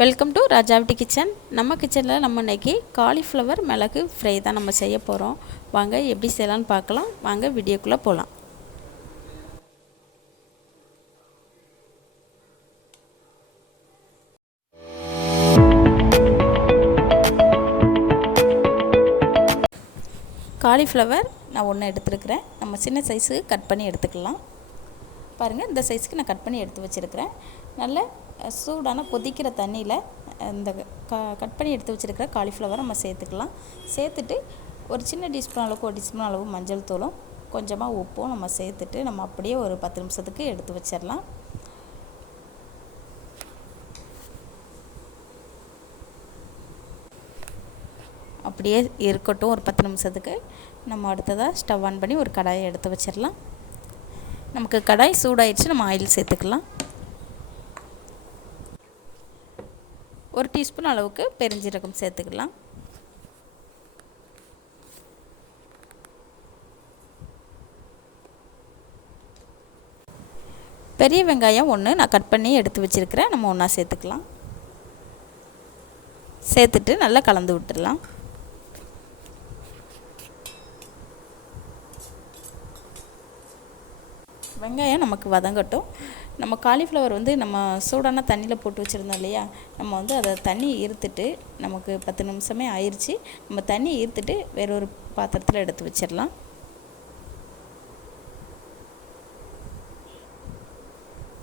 Welcome to ராஜாவட்டி kitchen நம்ம கிச்சனில் நம்ம இன்றைக்கி காலிஃப்ளவர் மிளகு ஃப்ரை தான் நம்ம செய்ய போகிறோம் வாங்க எப்படி செய்யலாம்னு பார்க்கலாம். வாங்க வீடியோக்குள்ளே போகலாம் காலிஃப்ளவர் நான் ஒன்று எடுத்துருக்கிறேன். நம்ம சின்ன சைஸுக்கு கட் பண்ணி எடுத்துக்கலாம். பாருங்கள் இந்த சைஸுக்கு நான் கட் பண்ணி எடுத்து வச்சுருக்கிறேன். நல்ல சூடான கொதிக்கிற தண்ணியில் இந்த க கட் பண்ணி எடுத்து வச்சுருக்கிற காலிஃப்ளவரை நம்ம சேர்த்துக்கலாம். சேர்த்துட்டு ஒரு சின்ன டீஸ்பூன் அளவுக்கு ஒரு டீஸ்பூன் அளவு மஞ்சள் தூளும் கொஞ்சமாக உப்பும் நம்ம சேர்த்துட்டு நம்ம அப்படியே ஒரு பத்து நிமிஷத்துக்கு எடுத்து வச்சிடலாம். அப்படியே இருக்கட்டும் ஒரு பத்து நிமிஷத்துக்கு. நம்ம அடுத்ததாக ஸ்டவ் ஆன் பண்ணி ஒரு கடாயை எடுத்து வச்சிடலாம். நமக்கு கடாய் சூடாயிடுச்சு நம்ம ஆயில் சேர்த்துக்கலாம். ஒரு டீஸ்பூன் அளவுக்கு பெருஞ்சீரகம் சேர்த்துக்கலாம். பெரிய வெங்காயம் ஒன்று நான் கட் பண்ணி எடுத்து வச்சுருக்கிறேன். நம்ம ஒன்றா சேர்த்துக்கலாம். சேர்த்துட்டு நல்லா கலந்து விட்டுடலாம். வெங்காயம் நமக்கு வதங்கட்டும். நம்ம காலிஃப்ளவர் வந்து நம்ம சூடான தண்ணியில் போட்டு வச்சுருந்தோம் இல்லையா? நம்ம வந்து அதை தண்ணி ஈர்த்துட்டு நமக்கு பத்து நிமிஷமே ஆயிடுச்சு நம்ம தண்ணி ஈர்த்துட்டு வேறொரு பாத்திரத்தில் எடுத்து வச்சிடலாம்.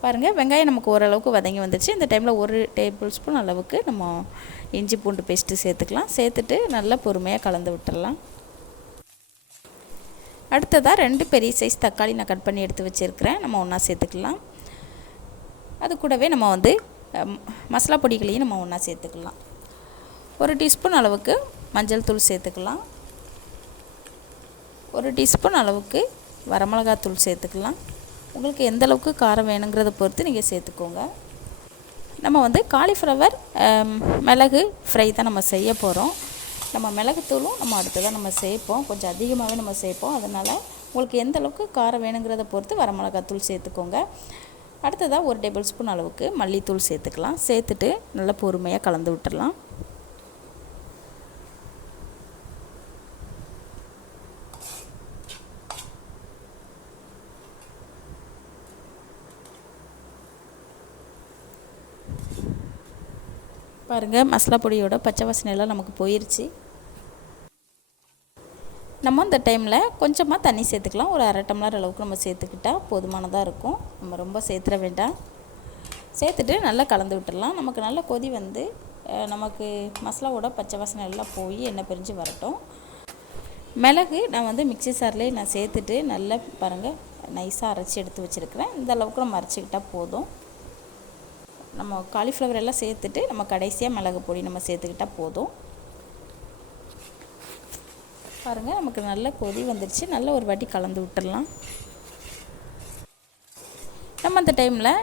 பாருங்கள் வெங்காயம் நமக்கு ஓரளவுக்கு வதங்கி வந்துடுச்சு இந்த டைமில் ஒரு டேபிள் ஸ்பூன் அளவுக்கு நம்ம இஞ்சி பூண்டு பேஸ்ட்டு சேர்த்துக்கலாம். சேர்த்துட்டு நல்லா பொறுமையாக கலந்து விட்டுடலாம். அடுத்ததாக ரெண்டு பெரிய சைஸ் தக்காளி நான் கட் பண்ணி எடுத்து வச்சுருக்கிறேன். நம்ம ஒன்றா சேர்த்துக்கலாம். அது கூடவே நம்ம வந்து மசாலா பொடிகளையும் நம்ம ஒன்றா சேர்த்துக்கலாம். ஒரு டீஸ்பூன் அளவுக்கு மஞ்சள் தூள் சேர்த்துக்கலாம். ஒரு டீஸ்பூன் அளவுக்கு வரமிளகாத்தூள் சேர்த்துக்கலாம். உங்களுக்கு எந்த அளவுக்கு காரம் வேணுங்கிறத பொறுத்து நீங்கள் சேர்த்துக்கோங்க. நம்ம வந்து காலிஃப்ளவர் மிளகு ஃப்ரை தான் நம்ம செய்ய போகிறோம் நம்ம மிளகுத்தூளும் நம்ம அடுத்ததாக நம்ம சேர்ப்போம். கொஞ்சம் அதிகமாகவே நம்ம சேர்ப்போம். அதனால் உங்களுக்கு எந்த அளவுக்கு காரம் வேணுங்கிறத பொறுத்து வரமிளகாத்தூள் சேர்த்துக்கோங்க. அடுத்ததாக ஒரு டேபிள் ஸ்பூன் அளவுக்கு மல்லித்தூள் சேர்த்துக்கலாம். சேர்த்துட்டு நல்லா பொறுமையாக கலந்து விட்டுடலாம் பாருங்கள் மசாலா பொடியோட பச்சை வாசனையெல்லாம் நமக்கு போயிருச்சு. நம்ம இந்த டைமில் கொஞ்சமாக தண்ணி சேர்த்துக்கலாம். ஒரு அரை டம்ளர் அளவுக்கு நம்ம சேர்த்துக்கிட்டால் போதுமானதாக இருக்கும். நம்ம ரொம்ப சேர்த்துட வேண்டாம். சேர்த்துட்டு நல்லா கலந்து விட்டுடலாம். நமக்கு நல்ல கொதி வந்து நமக்கு மசாலாவோட பச்சை வாசனை எல்லாம் போய் எண்ணெய் பிரிஞ்சு வரட்டும். மிளகு நான் வந்து மிக்ஸி சார்லேயே நான் சேர்த்துட்டு நல்லா பாருங்கள் நைஸாக அரைச்சி எடுத்து வச்சுருக்கிறேன். இந்த அளவுக்கு நம்ம அரைச்சிக்கிட்டால் போதும். நம்ம காலிஃப்ளவர் எல்லாம் சேர்த்துட்டு நம்ம கடைசியாக மிளகு பொடி நம்ம சேர்த்துக்கிட்டால் போதும். பாருங்கள் நமக்கு நல்ல கொதி வந்துருச்சு. நல்ல ஒரு வாட்டி கலந்து விட்டுடலாம். நம்ம அந்த டைமில்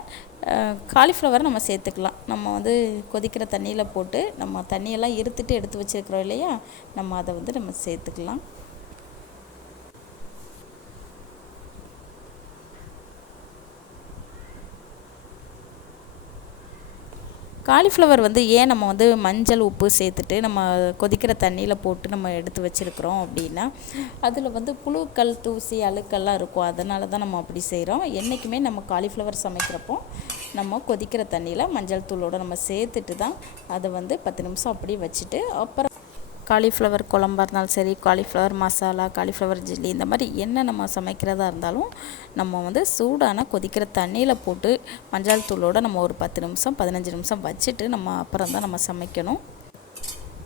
காலிஃப்ளவரை நம்ம சேர்த்துக்கலாம். நம்ம வந்து கொதிக்கிற தண்ணியில் போட்டு நம்ம தண்ணியெல்லாம் இருத்துட்டு எடுத்து வச்சுருக்கிறோம் இல்லையா? நம்ம அதை வந்து நம்ம சேர்த்துக்கலாம். காலிஃப்ளவர் வந்து ஏன் நம்ம வந்து மஞ்சள் உப்பு சேர்த்துட்டு நம்ம கொதிக்கிற தண்ணியில் போட்டு நம்ம எடுத்து வச்சுருக்குறோம் அப்படின்னா அதில் வந்து புழுக்கள் தூசி அழுக்கெல்லாம் இருக்கும். அதனால தான் நம்ம அப்படி செய்கிறோம் என்றைக்குமே நம்ம காலிஃப்ளவர் சமைக்கிறப்போ நம்ம கொதிக்கிற தண்ணியில் மஞ்சள் தூளோடு நம்ம சேர்த்துட்டு தான் அதை வந்து பத்து நிமிஷம் அப்படியே வச்சுட்டு அப்புறம் காலிஃப்ளவர் குழம்பாக இருந்தாலும் சரி காலிஃப்ளவர் மசாலா காலிஃப்ளவர் ஜில்லி இந்த மாதிரி என்ன நம்ம சமைக்கிறதா இருந்தாலும் நம்ம வந்து சூடான கொதிக்கிற தண்ணியில் போட்டு மஞ்சள் தூளோடு நம்ம ஒரு பத்து நிமிஷம் பதினஞ்சு நிமிஷம் வச்சுட்டு நம்ம அப்புறம் தான் நம்ம சமைக்கணும்.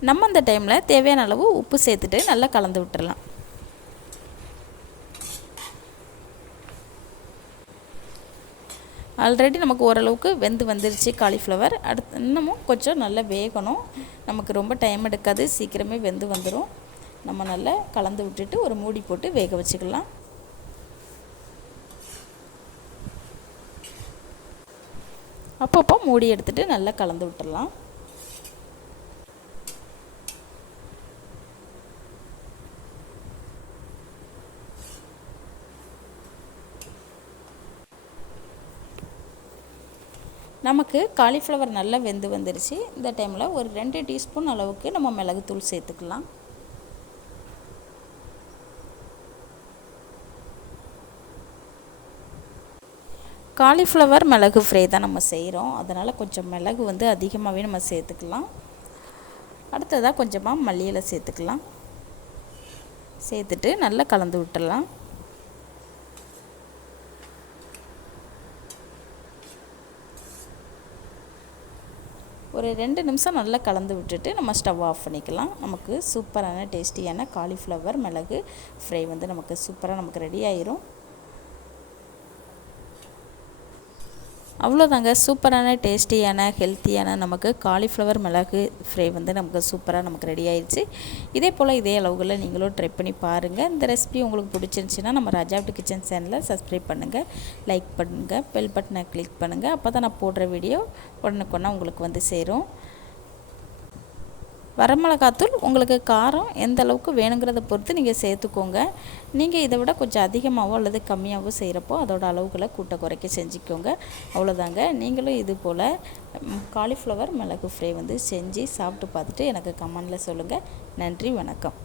நம்ம அந்த டைமில் தேவையான அளவு உப்பு சேர்த்துட்டு நல்லா கலந்து விட்டுடலாம் ஆல்ரெடி நமக்கு ஓரளவுக்கு வெந்து வந்துருச்சு காலிஃப்ளவர் அடுத்து இன்னமும் கொஞ்சம் நல்லா வேகணும். நமக்கு ரொம்ப டைம் எடுக்காது. சீக்கிரமே வெந்து வந்துடும் நம்ம நல்லா கலந்து விட்டுட்டு ஒரு மூடி போட்டு வேக வச்சுக்கலாம். அப்பப்போ மூடி எடுத்துட்டு நல்லா கலந்து விட்டுடலாம் நமக்கு காலிஃப்ளவர் நல்லா வெந்து வந்துருச்சு. இந்த டைமில் ஒரு ரெண்டு டீஸ்பூன் அளவுக்கு நம்ம மிளகுத்தூள் சேர்த்துக்கலாம். காலிஃப்ளவர் மிளகு ஃப்ரை தான் நம்ம செய்கிறோம் அதனால் கொஞ்சம் மிளகு வந்து அதிகமாகவே நம்ம சேர்த்துக்கலாம். அடுத்ததாக கொஞ்சமாக மல்லியில் சேர்த்துக்கலாம். சேர்த்துட்டு நல்லா கலந்து விட்டுடலாம் ஒரு ரெண்டு நிமிஷம் நல்லா கலந்து விட்டுட்டு நம்ம ஸ்டவ் ஆஃப் பண்ணிக்கலாம். நமக்கு சூப்பரான டேஸ்டியான காலிஃப்ளவர் மிளகு ஃப்ரை வந்து நமக்கு சூப்பராக நமக்கு ரெடி ஆயிரும். அவ்வளோதாங்க. சூப்பரான டேஸ்டியான ஹெல்த்தியான நமக்கு காலிஃப்ளவர் மிளகு ஃப்ரை வந்து நமக்கு சூப்பராக நமக்கு ரெடி ஆயிடுச்சு இதே போல் இதே அளவுகளில் நீங்களும் ட்ரை பண்ணி பாருங்கள் இந்த ரெசிபி உங்களுக்கு பிடிச்சிருந்துச்சின்னா நம்ம ராஜாவிட்டு கிச்சன் சேனலை சப்ஸ்கிரைப் பண்ணுங்கள் லைக் பண்ணுங்கள் பெல் பட்டனை கிளிக் பண்ணுங்கள் அப்போ தான் நான் போடுற வீடியோ உடனுக்குன்னா உங்களுக்கு வந்து சேரும். வரமிளகாத்தூள் உங்களுக்கு காரம் எந்த அளவுக்கு வேணுங்கிறத பொறுத்து நீங்கள் சேர்த்துக்கோங்க. நீங்கள் இதை விட கொஞ்சம் அதிகமாகவோ அல்லது கம்மியாகவோ செய்கிறப்போ அதோட அளவுகளை கூட்ட குறைக்க செஞ்சுக்கோங்க. அவ்வளோதாங்க நீங்களும் இது போல் காலிஃப்ளவர் மிளகு ஃப்ரை வந்து செஞ்சு சாப்பிட்டு பார்த்துட்டு எனக்கு கமெண்டில் சொல்லுங்கள் நன்றி வணக்கம்.